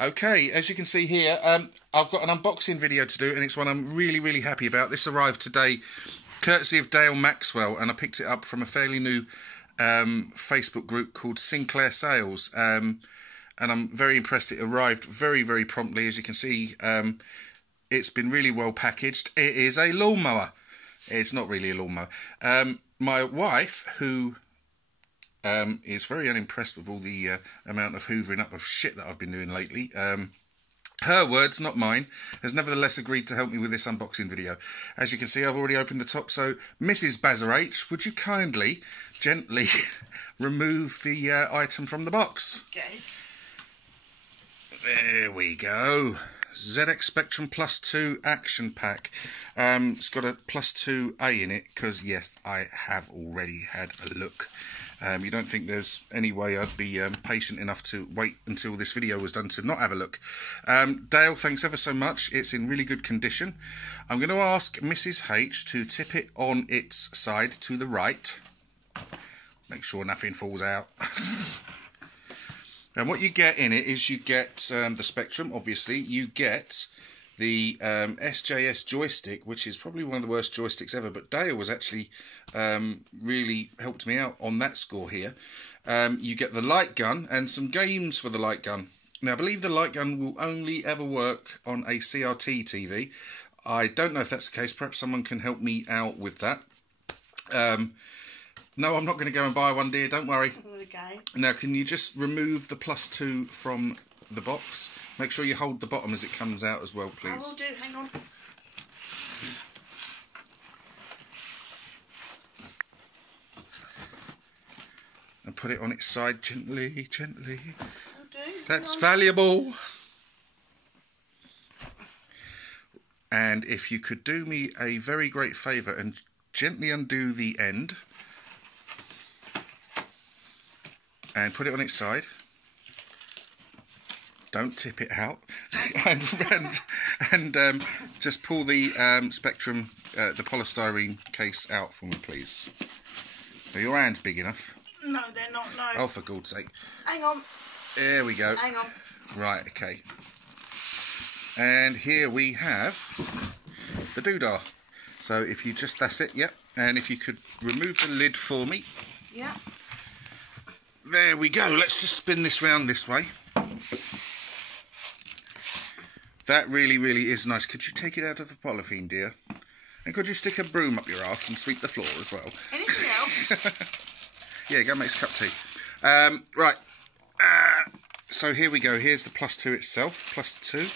Okay, as you can see here, I've got an unboxing video to do, and it's one I'm really happy about. This arrived today, courtesy of Dale Maxwell, and I picked it up from a fairly new Facebook group called Sinclair Sales, and I'm very impressed. It arrived very promptly. As you can see, it's been really well packaged. It is a lawnmower. It's not really a lawnmower. My wife, who is very unimpressed with all the amount of hoovering up of shit that I've been doing lately. Her words, not mine, has nevertheless agreed to help me with this unboxing video. As you can see, I've already opened the top, so Mrs. Bazzer H, would you kindly, gently remove the item from the box? Okay. There we go. ZX Spectrum Plus 2 Action Pack. It's got a Plus 2A in it, because, yes, I have already had a look. You don't think there's any way I'd be patient enough to wait until this video was done to not have a look. Dale, thanks ever so much. It's in really good condition. I'm going to ask Mrs. H to tip it on its side to the right. Make sure nothing falls out. And what you get in it is you get the Spectrum, obviously. You get the SJS joystick, which is probably one of the worst joysticks ever, but Dale was actually really helped me out on that score here. You get the light gun and some games for the light gun. Now, I believe the light gun will only ever work on a CRT TV. I don't know if that's the case. Perhaps someone can help me out with that. No, I'm not going to go and buy one, dear. Don't worry. Okay. Now, can you just remove the Plus 2 from the box? Make sure you hold the bottom as it comes out as well, please. I will do. Hang on. And put it on its side gently. I'll do. That's valuable. And if you could do me a very great favour and gently undo the end and put it on its side. Don't tip it out. and just pull the Spectrum, the polystyrene case out for me, please. Are your hands big enough? No, they're not, no. Oh, for God's sake. Hang on. There we go. Hang on. Right, okay. And here we have the doodah. So if you just, that's it, yep. And if you could remove the lid for me. Yeah. There we go. Let's just spin this round this way. That really is nice. Could you take it out of the polythene, dear? And could you stick a broom up your arse and sweep the floor as well? Anything else? Yeah, go make a cup of tea. Right. So here we go. Here's the Plus 2 itself. Plus 2.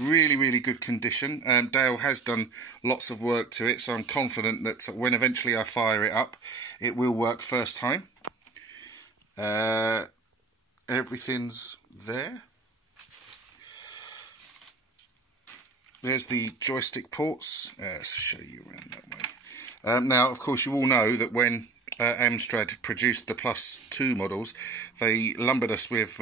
Really good condition. Dale has done lots of work to it, so I'm confident that when eventually I fire it up, it will work first time. Everything's there. There's the joystick ports. Show you around that way. Now, of course, you all know that when Amstrad produced the Plus 2 models, they lumbered us with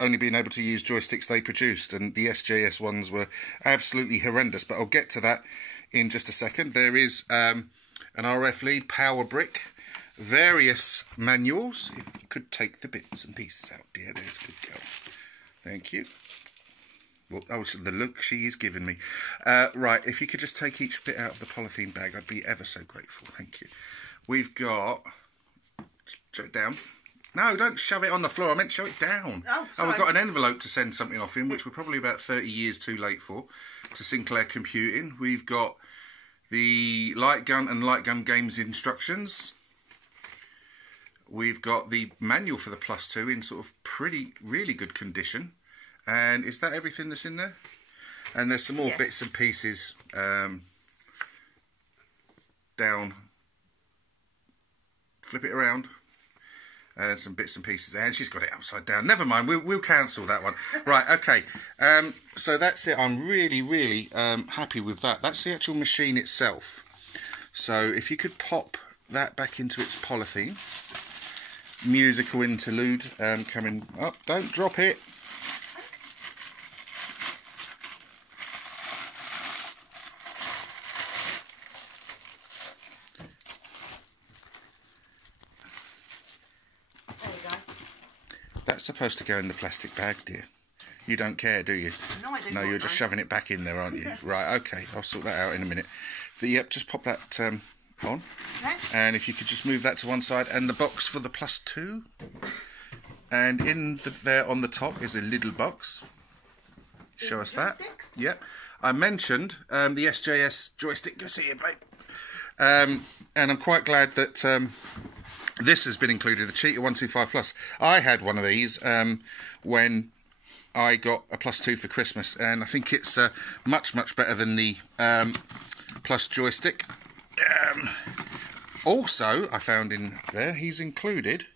only being able to use joysticks they produced, and the SJS ones were absolutely horrendous, but I'll get to that in just a second. There is an RF lead, power brick, various manuals. If you could take the bits and pieces out, dear, there's a good girl. Thank you. Well, oh, the look she is giving me. Right, if you could just take each bit out of the polythene bag, I'd be ever so grateful. Thank you. We've got... Shove it down. No, don't shove it on the floor. I meant shove it down. Oh, sorry. We've got an envelope to send something off in, which we're probably about 30 years too late for, to Sinclair Computing. We've got the light gun and light gun games instructions. We've got the manual for the Plus 2 in sort of really good condition. And is that everything that's in there? And there's some more bits and pieces down. Flip it around. Some bits and pieces there, and she's got it upside down. Never mind, we'll cancel that one. Right, okay. So that's it. I'm really happy with that. That's the actual machine itself. So if you could pop that back into its polythene. Musical interlude coming up. Don't drop it. That's supposed to go in the plastic bag, dear. You don't care, do you? No, I do No, not, you're just no. shoving it back in there, aren't you? Right, okay, I'll sort that out in a minute. But, yep, just pop that on. Okay. And if you could just move that to one side. And the box for the +2. And there on the top is a little box. Show us that. Joysticks? Yep. I mentioned the SJS joystick. Go see it, babe. And I'm quite glad that this has been included, the Cheetah 125 Plus. I had one of these when I got a +2 for Christmas, and I think it's much, much better than the Plus joystick. Also, I found in there, he's included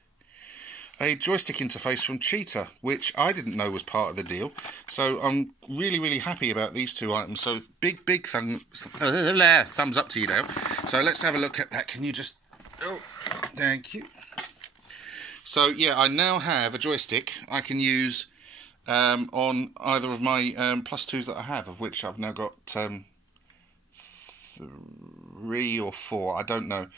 a joystick interface from Cheetah, which I didn't know was part of the deal. So I'm really, really happy about these two items. So big thumbs up to you, Dale. So let's have a look at that. Can you just... Oh, thank you. So, yeah, I now have a joystick I can use on either of my +2s that I have, of which I've now got 3 or 4. I don't know.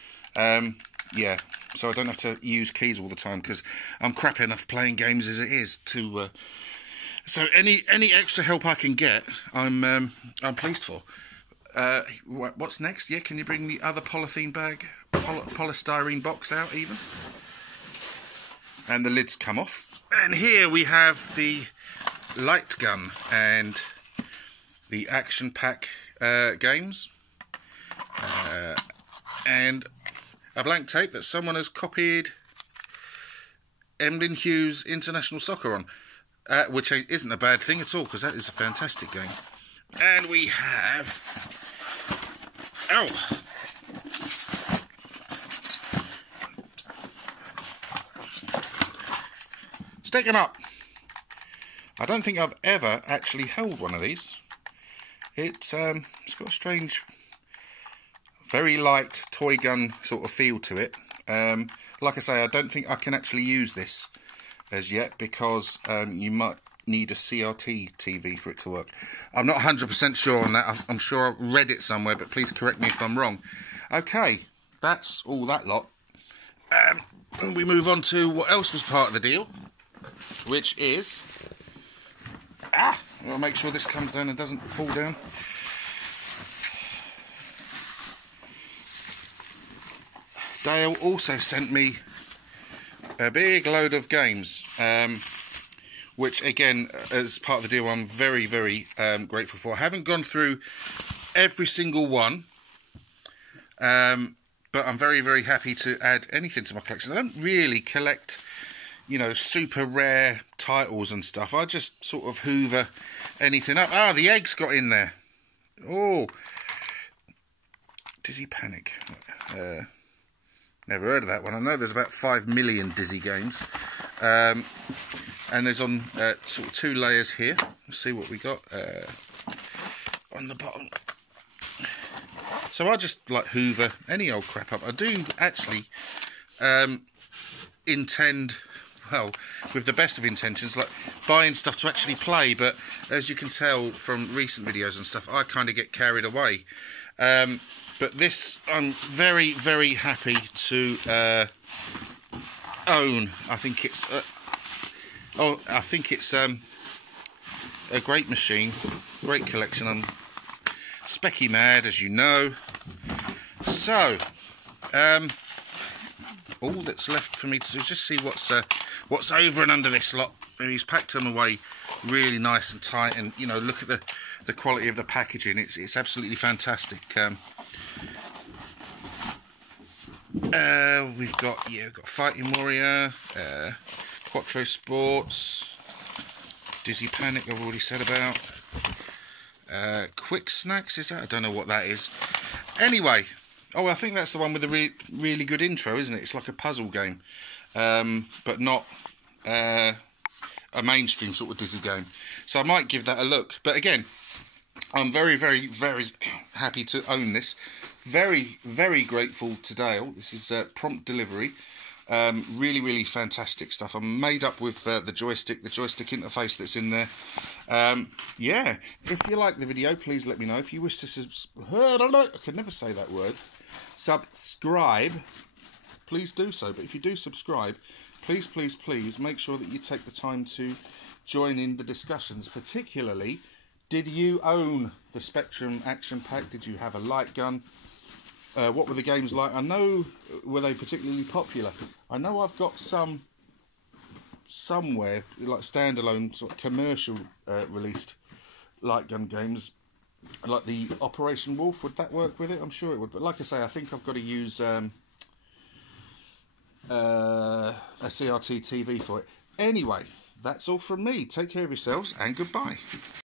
Yeah, so I don't have to use keys all the time because I'm crap enough playing games as it is to. So any extra help I can get, I'm pleased for. What's next? Yeah, can you bring the other polythene bag, polystyrene box out even? And the lids come off. And here we have the light gun and the action pack games, and a blank tape that someone has copied Emlyn Hughes International Soccer on, which isn't a bad thing at all, because that is a fantastic game. And we have... Oh! Stick 'em up! I don't think I've ever actually held one of these. It's got a strange... very light toy gun sort of feel to it. Like I say, I don't think I can actually use this as yet because you might need a CRT TV for it to work. I'm not 100% sure on that. I'm sure I read it somewhere, but please correct me if I'm wrong. Okay, that's all that lot. And we move on to what else was part of the deal, which is... I'll make sure this comes down and doesn't fall down. Dale also sent me a big load of games, which again, as part of the deal, I'm very, very grateful for. I haven't gone through every single one, but I'm very, very happy to add anything to my collection. I don't really collect, you know, super rare titles and stuff. I just sort of hoover anything up. Ah, the eggs got in there. Oh, Dizzy Panic. Never heard of that one. I know there's about 5 million Dizzy games. And there's on sort of 2 layers here. Let's see what we got on the bottom. So I just like hoover any old crap up. I do actually intend, well, with the best of intentions, like buying stuff to actually play. But as you can tell from recent videos and stuff, I kind of get carried away. But this, I'm very, very happy to own. I think it's a great machine, great collection. I'm specky mad, as you know. So, all that's left for me to do is just see what's over and under this lot. He's packed them away really nice and tight, and you know, look at the quality of the packaging. It's absolutely fantastic. We've got Fighting Warrior, Quattro Sports, Dizzy Panic I've already said about, Quick Snacks, is that? I don't know what that is. Anyway, I think that's the one with the really good intro, isn't it? It's like a puzzle game, but not a mainstream sort of Dizzy game. So I might give that a look. But again, I'm very, very, very happy to own this. Very, very grateful to Dale. This is prompt delivery. Really, really fantastic stuff. I'm made up with the joystick interface that's in there. Yeah, if you like the video, please let me know. If you wish to I could never say that word. Subscribe. Please do so. But if you do subscribe, please, please, please make sure that you take the time to join in the discussions. Particularly, did you own the Spectrum Action Pack? Did you have a light gun? What were the games like? I know, were they particularly popular? I know I've got some somewhere, like standalone sort of commercial released light gun games, like the Operation Wolf. Would that work with it? I'm sure it would, but like I say, I think I've got to use a CRT TV for it. Anyway, that's all from me. Take care of yourselves and goodbye.